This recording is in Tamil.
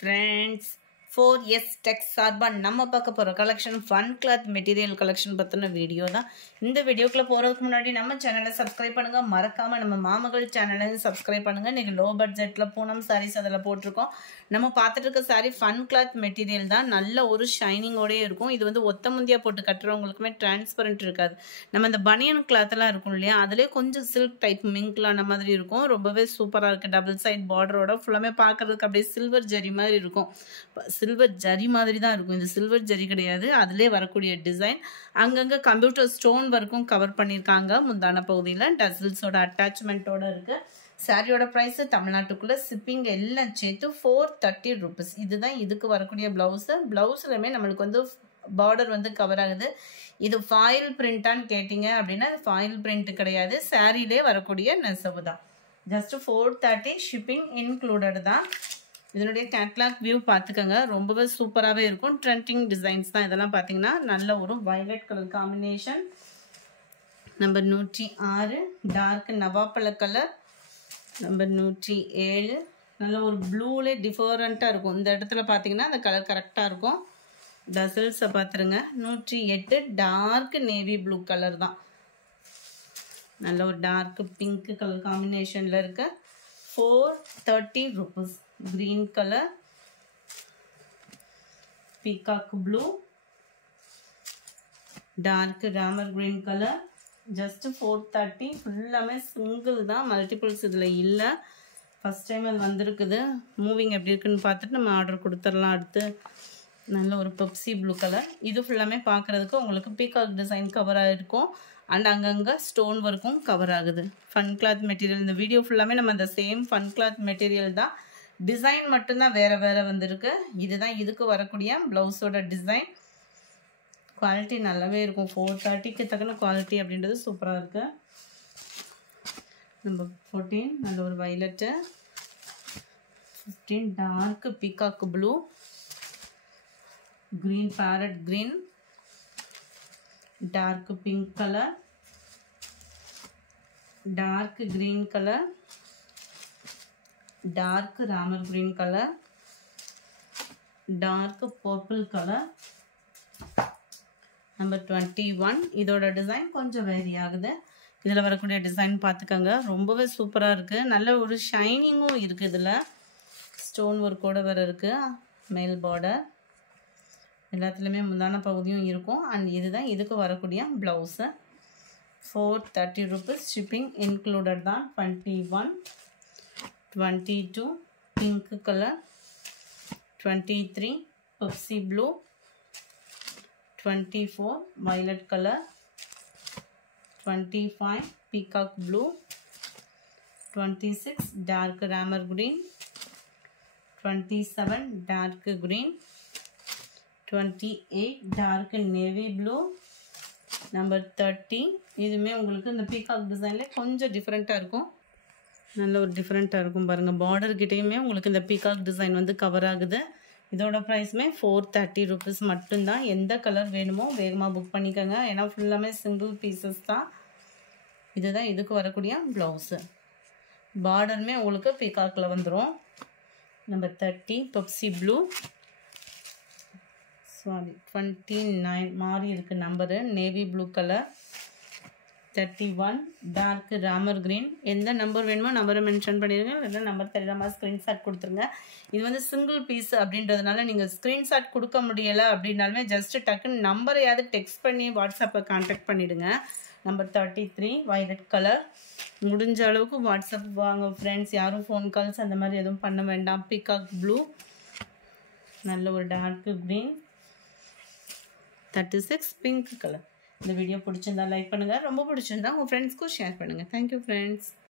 Friends, 4S Tech சார்பா நம்ம பார்க்க போற collection fun cloth material collection பத்தின வீடியோ தான். இந்த வீடியோக்குள்ள போறதுக்கு முன்னாடி நம்ம சேனலை சப்ஸ்கிரைப் பண்ணுங்க. மறக்காம நம்ம மாமகள் சேனலை சப்ஸ்கிரைப் பண்ணுங்க. நீங்க லோ பட்ஜெட்ல பூனம் சாரீஸ் அதில் போட்டிருக்கோம். நம்ம பார்த்துட்டு இருக்க சாரி ஃபன் கிளாத் மெட்டீரியல் தான். நல்ல ஒரு ஷைனிங்கோடயே இருக்கும். இது வந்து ஒத்த முந்தியா போட்டு கட்டுறவங்களுக்குமே டிரான்ஸ்பரண்ட் இருக்காது. நம்ம இந்த பனியன் கிளாத்லாம் இருக்கும் இல்லையா, அதுலேயே கொஞ்சம் சில்க் டைப் மிங்க்லான மாதிரி இருக்கும். ரொம்பவே சூப்பராக இருக்குது. டபுள் சைட் பார்டரோட ஃபுல்லாமே பார்க்கறதுக்கு அப்படியே சில்வர் ஜரி மாதிரி இருக்கும். சில்வர் ஜரி மாதிரி தான் இருக்கும். இது சில்வர் ஜரி கிடையாது. அதுலேயே வரக்கூடிய டிசைன் அங்கங்கே கம்ப்யூட்டர் ஸ்டோன் வரைக்கும் கவர் பண்ணியிருக்காங்க. முந்தான பகுதியில் டசில்ஸோட அட்டாச்மெண்ட்டோட இருக்குது. சாரியோட ப்ரைஸு தமிழ்நாட்டுக்குள்ளே ஷிப்பிங் எல்லாம் சேர்த்து 430 rupees. இதுதான் இதுக்கு வரக்கூடிய ப்ளவுஸு. ப்ளவுஸ்லையுமே நம்மளுக்கு வந்து பார்டர் வந்து கவர் ஆகுது. இது ஃபாயில் பிரிண்டான்னு கேட்டிங்க அப்படின்னா அது ஃபாயில் பிரிண்ட் கிடையாது. சாரியிலே வரக்கூடிய நெசவு தான். ஜஸ்ட் 430 ஷிப்பிங் இன்க்ளூடட் தான். இதனுடைய கேட்லாக் வியூ பார்த்துக்கோங்க. ரொம்பவே சூப்பராகவே இருக்கும். ட்ரெண்டிங் டிசைன்ஸ் தான் இதெல்லாம். பார்த்தீங்கன்னா நல்ல ஒரு violet colour combination. Number 106 dark நவாப்பழ கலர். நம்பர் 107 நல்ல ஒரு ப்ளூலே டிஃபரண்ட்டாக இருக்கும். இந்த இடத்துல பார்த்தீங்கன்னா அந்த கலர் கரெக்டாக இருக்கும். டசல்ஸை பார்த்துருங்க. 108 டார்க் நேவி ப்ளூ கலர் தான். நல்ல ஒரு டார்க் பிங்க் கலர் காம்பினேஷனில் இருக்க 430 rupees. green color, peacock blue, dark rammer green color. just 430. ஃபுல்லாமே சிங்கிள் தான், மல்டிபிள்ஸ் இதில் இல்லை. ஃபஸ்ட் டைம் அது வந்திருக்குது. மூவிங் எப்படி இருக்குன்னு பார்த்துட்டு நம்ம ஆர்டர் கொடுத்துடலாம். அடுத்து நல்ல ஒரு பெப்சி ப்ளூ கலர். இது ஃபுல்லாமே பார்க்குறதுக்கு உங்களுக்கு பீகாக் டிசைன் கவர் ஆகிருக்கும். அண்ட் அங்கங்கே ஸ்டோன் ஒர்க்கும் கவர் ஆகுது. Fun cloth material. இந்த வீடியோ ஃபுல்லாமே நம்ம அந்த சேம் ஃபன் கிளாத் மெட்டீரியல் தான். டிசைன் மட்டும்தான் வேறு வேறு வந்திருக்கு. இதுதான் இதுக்கு வரக்கூடிய ப்ளவுஸோட டிசைன். குவாலிட்டி நல்லாவே இருக்கும். 430க்கு தக்கன குவாலிட்டி அப்படின்றது சூப்பராக இருக்குது. நம்பர் 14 நல்ல ஒரு violet. 15 dark peacock blue, green parrot green, dark pink color, dark green color, dark rammer green color, dark purple color. Number 21 இதோட டிசைன் கொஞ்சம் வேரி ஆகுது. இதில் வரக்கூடிய டிசைன் பார்த்துக்கோங்க. ரொம்பவே சூப்பராக இருக்குது. நல்ல ஒரு ஷைனிங்கும் இருக்குது. இதில் ஸ்டோன் ஒர்க்கோடு வேறு இருக்குது. மேல் பார்டர் எல்லாத்துலேயுமே முந்தான பகுதியும் இருக்கும். அண்ட் இதுதான் இதுக்கு வரக்கூடிய ப்ளவுஸு. 430 rupees ஷிப்பிங் இன்க்ளூடட் தான். 21, 22 pink colour, 23 Pepsi blue, 24 violet color, 25 peacock blue, 26 dark rammer green, 27 dark green, 28 dark navy blue. Number 30 இதுவுமே உங்களுக்கு இந்த பீகாக் டிசைனில் கொஞ்சம் டிஃப்ரெண்ட்டாக இருக்கும். நல்ல ஒரு டிஃப்ரெண்ட்டாக இருக்கும் பாருங்கள். பார்டர் கிட்டேயுமே உங்களுக்கு இந்த பீகாக் டிசைன் வந்து கவர் ஆகுது. இதோட ப்ரைஸுமே 430 rupees மட்டும்தான். எந்த கலர் வேணுமோ வேகமாக புக் பண்ணிக்கோங்க. ஏன்னா ஃபுல்லாமே சிங்கிள் பீசஸ் தான். இதுதான் இதுக்கு வரக்கூடிய ப்ளவுஸு. பார்டருமே உங்களுக்கு பீகாக்கில் வந்துடும். நம்பர் 30 பெப்சி ப்ளூ, சாரி 29 மாறி இருக்குது number. Navy blue colour, 31 dark Ramar green. எந்த நம்பர் வேணுமோ நம்பரை மென்ஷன் பண்ணிடுங்க. இல்லைன்னா நம்பர் தெரியாமல் ஸ்க்ரீன்ஷாட் கொடுத்துருங்க. இது வந்து சிங்கிள் பீஸ் அப்படின்றதுனால நீங்கள் ஸ்க்ரீன்ஷாட் கொடுக்க முடியலை அப்படின்னாலுமே ஜஸ்ட்டு டக்குன்னு நம்பரையாவது டெக்ஸ்ட் பண்ணி வாட்ஸ்அப்பை கான்டாக்ட் பண்ணிவிடுங்க. Number 33 violet colour. முடிஞ்ச அளவுக்கு வாட்ஸ்அப் வாங்க ஃப்ரெண்ட்ஸ். யாரும் ஃபோன் கால்ஸ் அந்த மாதிரி எதுவும் பண்ண வேண்டாம். பீகாக் ப்ளூ, நல்ல ஒரு டார்க் க்ரீன், 36 பிங்க் கலர். இந்த வீடியோ பிடிச்சிருந்தா லைக் பண்ணுங்கள். ரொம்ப பிடிச்சிருந்தா உங்கள் ஃப்ரெண்ட்ஸ்க்கும் ஷேர் பண்ணுங்கள். Thank you friends.